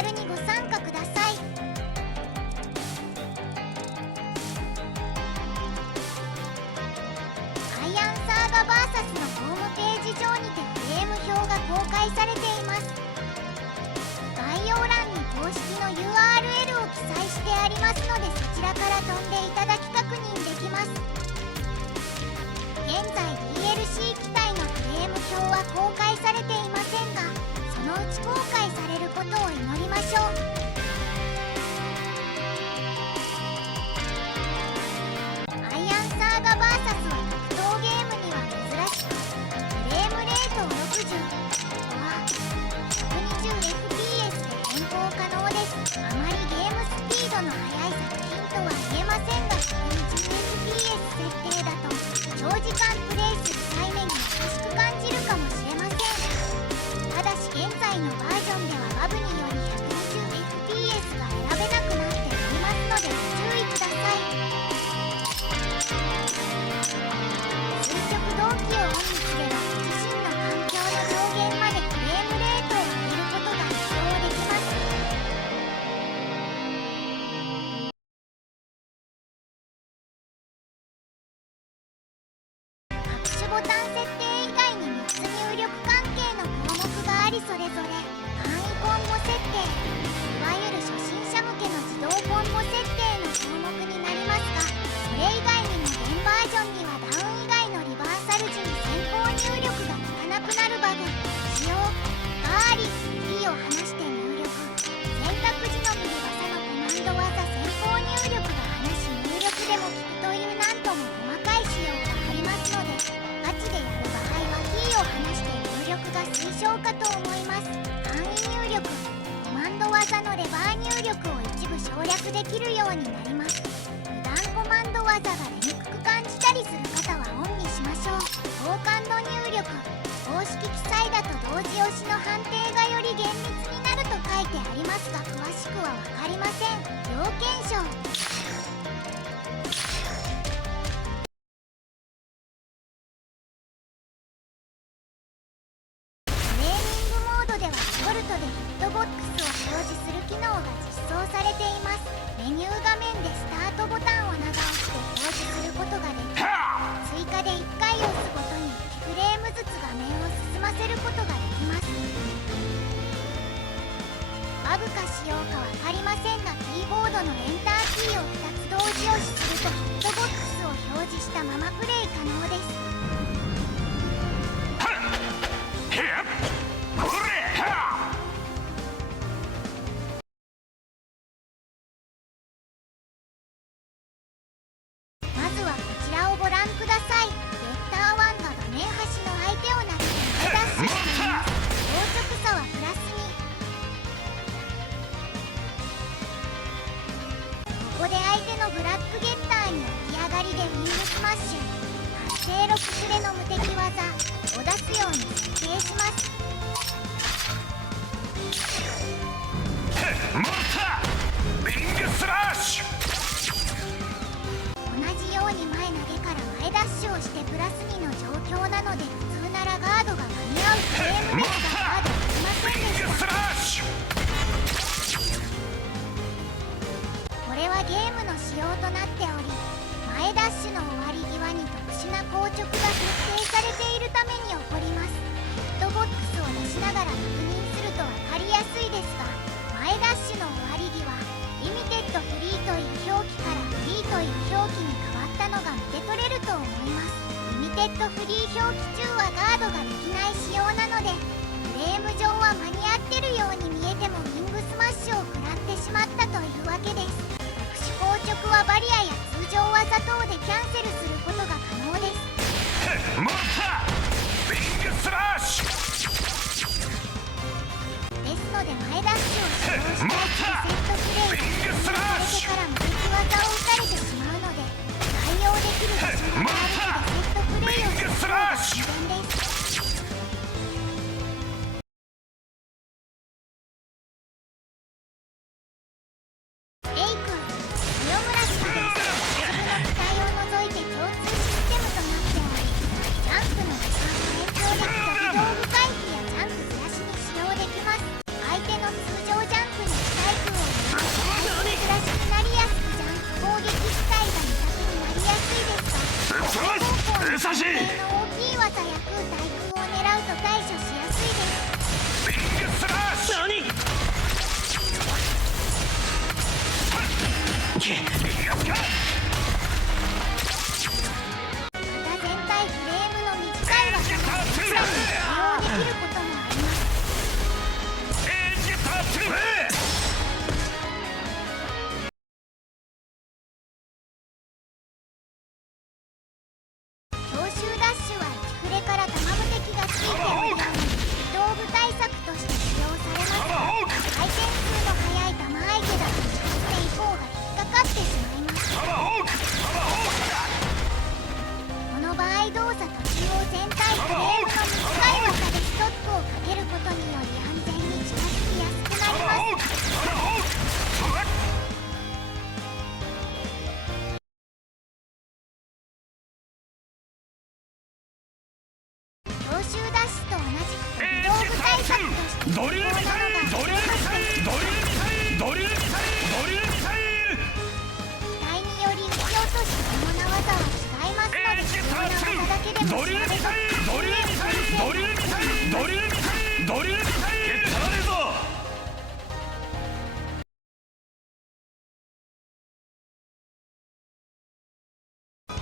軽にご参加ください。アイアンサーガ VS のホームページ上にてフレーム表が公開されています。概要欄に公式の URL を記載してありますので、そちらから飛んでいただき確認できます。現在 DLC 機体のフレーム表は公開されていませんが、そのうち公開されることを祈りましょう。アイアンサーガ VS は格闘ゲームには珍しく、フレームレートを60は 120fps で変更可能です。あまりゲームスピードの速い作品とは言えませんが、 120fps 設定だと長時間プレイする際目に優しく感じるかもしれません。ただし現在のバージョンでは WAV により 120fps が選べなくなっておりますのでご注意ください。垂直同期をオンにすればご自身の環境の上限までフレームレートを上げることが実装できます。各種ボタン設定以外に3つ入力関係の項目があり、それぞれ簡易コンボ設定、いわゆる初心者向けの自動コンボ設定の項目になりますが、それ以外にも現バージョンにはダウン以外のリバーサル時に先行入力が効かなくなるバグ、使用ガーリ T を離して入力、選択時のみで技のコマンド技先行入力が離し入力でも効くというなんとも細かい仕様がありますので、ガチでやる場合は T を離して入力が推奨かと思います。簡易入力、コマンド技のレバー入力を一部省略できるようになります。無断コマンド技が出にくく感じたりする方はオンにしましょう。高感度入力、公式記載だと同時押しの判定がより厳密になると書いてありますが、詳しくは分かりません。要検証。トレーニングモードではデフォルトでヒットボックスを表示する機能が実装されています。メニュー画面でスタートボタンを長押して表示することができ、追加で1回押すごとに1フレームずつ画面を進ませることができます。バグか仕様か分かりませんが、キーボードのエンターキーを2つ同時押しするとヒットボックスを表示したままプレイ可能です。まずはこちらをご覧ください。ゲッター1が画面端の相手を投げて前ダッシュしています。硬直さはプラスに。ここで相手のブラックゲッターに起き上がりでウィングスマッシュ、発生6スレの無敵技を出すように設定します。リングスラッシュ。同じように前投げから前ダッシュをしてプラス2の状況なので、普通ならガードが間に合うフレームですが、ガードできませんでした。これはゲームの仕様となっており、前ダッシュの終わり際に特殊な硬直が設定されているために起こります。ヒットボックスを出しながら確認すると分かりやすいですが、前ダッシュの終わり際、リミテッドフリーという表記からフリーという表記に変わったのが見て取れると思います。リミテッドフリー表記中はガードができない仕様なので、フレーム上は間に合ってるように見えてもウィングスマッシュを食らってしまったというわけです。特殊硬直はバリアや通常技等でキャンセルすることが可能です。リングスラッシュ。ですので前ダッシュを使用したいセットプレイがされてから無敵技を打たれてしまうので、対応できる場所がある日でセットプレイをする方が安全です。レイ君、塩村氏です。自分の機体を除いて共通システムとなっており、ジャンプの時間を延長でき、飛び道具回避やジャンプずらしに使用できます。相手の通常ジャンプにし大きい技や空対空を狙うと対処しやすいです。リングスラッシュ。何？やっか。また全体フレームの短い技がさらに対応できることもあります。エージタッチ。強襲ダッシュは一フレから弾無敵がついているように移動部対策として使用されますが、回転数の速い弾相手だと手以降が引っかかってしまいます。この場合動作途中を全体フレームの短い技でストップをかけることにより安全に近づきやすくなります。強襲ダッシュと同じく移動部対策としてドリルミサイル、ドリルミサイル、ドリルミサイル、ドリルミサイル、ドリルミサイル。機体により撃ち落とし主な技は違いますので、主要な技だけでもドリルミサイル、ドリルミサイル、ドリルミサイル、ドリルミサイル、ドリルミサイル。ゲッターねえぞ。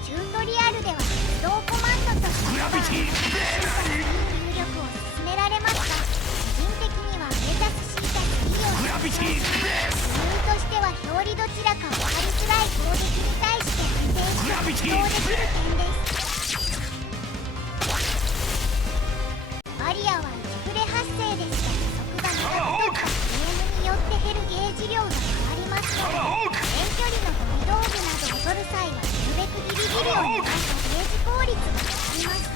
チュートリアルでは自動コマンドとしてグラビティ。入力を進められますが、個人的にはレタス C たち E をグラビティ。理由としては表裏どちらか分かりづらい攻撃に対して安定して発動できる点です。バリアは1フレ発生ですが、加速が長くとゲームによって減るゲージ量が変わりますので、遠距離のゴミ道具などを取る際はなるべくギリギリを狙うとゲージ効率が上がります。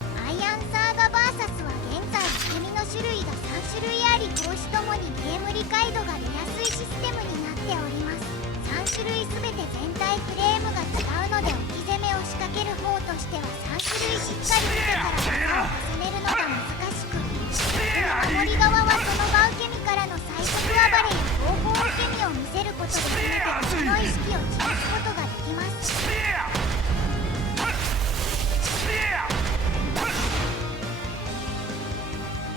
アイアンサーガ VS は現在受け身の種類が3種類あり、投資ともにゲーム理解度が出やすいシステムになっております。3種類すべて全体フレームが違うので、置き攻めを仕掛ける方としては3種類しっかり見てから技を重ねるのが難しく、守り側はその場受け身からの最速暴れや後方受け身を見せることで全ての意識を散らすことができます。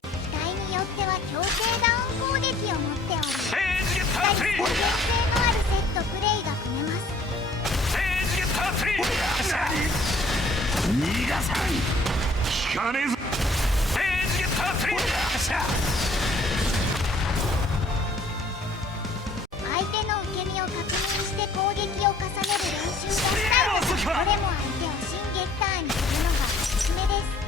機体によっては強制ダウン攻撃を持っており、エージゲッター3。危険性のあるセットプレイが組めます。エージゲッター3。逃がさん。効かねえぞ。エージゲッター3。相手の受け身を確認して攻撃を重ねる練習がしたいので、どれも相手を新ゲッターにするのがおすすめです。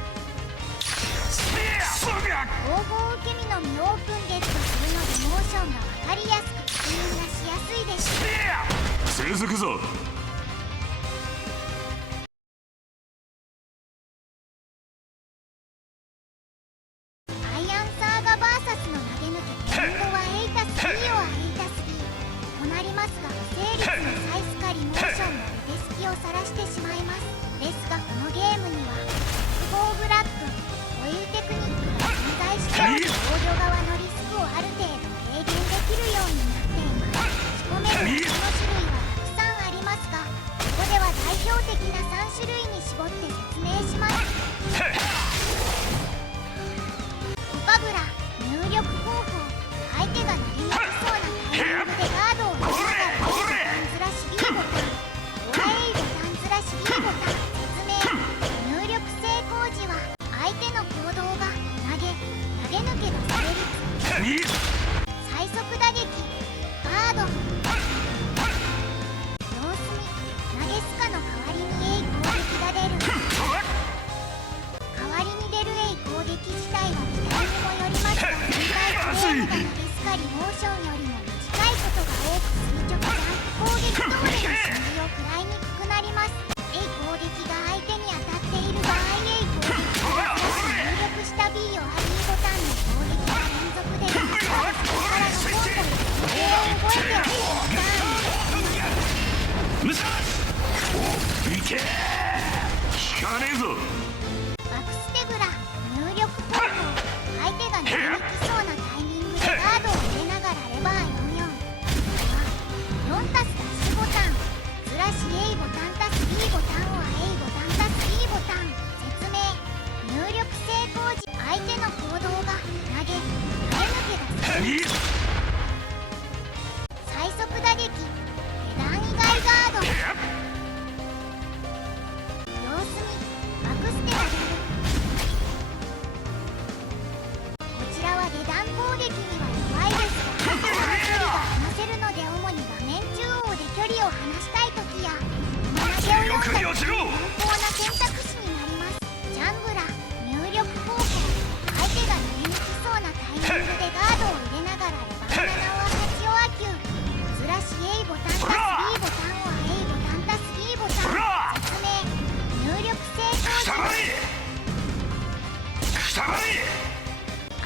後方受け身のみをオープンゲットするので、モーションが分かりやすく確認がしやすいです。続くぞ。アイアンサーガ VS の投げ抜け今後はエイタス B をエイタス B となりますが、不成立のサイスカリモーションの腕隙を晒してしまいます。ですがこのゲームには複合ブラック、オイルテクニックが存在しており、防御側のリスクをある程度軽減できるようになっています。仕込める技の種類はたくさんありますが、ここでは代表的な3種類に絞って説明します。コカブラ入力方法、相手が投げにくそうなタイミングでガードを見ながらボタンずらし B ボタン、オアエイボタンずらし B ボタン、説明。入力成功時は相手の行動が投げ抜けの成立、最速打撃、ガード、様子見、投げスカの代わりに A 攻撃が出る。代わりに出る A 攻撃自体は機体にもよりますが、現在フレームが投げスカリモーションよりも短いことが多く、垂直ジャンプ攻撃等での心理を食らいにくくなります。A 攻撃が相手に当たっている場合、A 攻撃が入力した B を RE ボタンの攻撃が連続で出ます。それからのコントロール、これを覚えておください。むさいけ。効かねえぞ。バクステブラ入力方法、相手が投げにきそうなタイミングでガードを入れながらレバー44、ンタス+ボタンスラッシュ A ボタン+Bボタンは A ボタン+B ボタン説明入力成功時相手の行動が投げ生え抜けが何最速打撃下段以外ガード様子見バクステが出るこちらは下段攻撃には弱いですが距離が離せるので主に画面中央で距離を離したい時や投げを読んだ時有効な選択肢になりますジャングラ入力方法相手が逃げにくそうなタイミングでガードを入れながらレバー7は8オアキュースラッシュ A ボタン+B ボタンは A ボタン+B ボタン説明入力成功時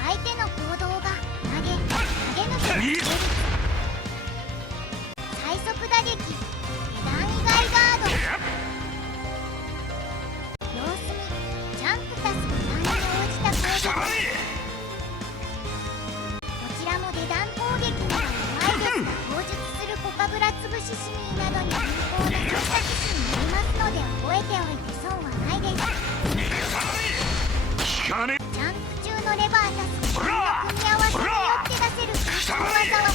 相手の行動が投げ抜けが出る最速打撃下段以外ガード様子見ジャンプ+ボタンに応じた攻撃こちらも下段攻撃には弱いですが放出するコカブラつぶしシミーなどに有効な選択肢になりますので覚えておいて損はないです効かねジャンプ中のレバー+ボタンの組み合わせによって出せる必殺技は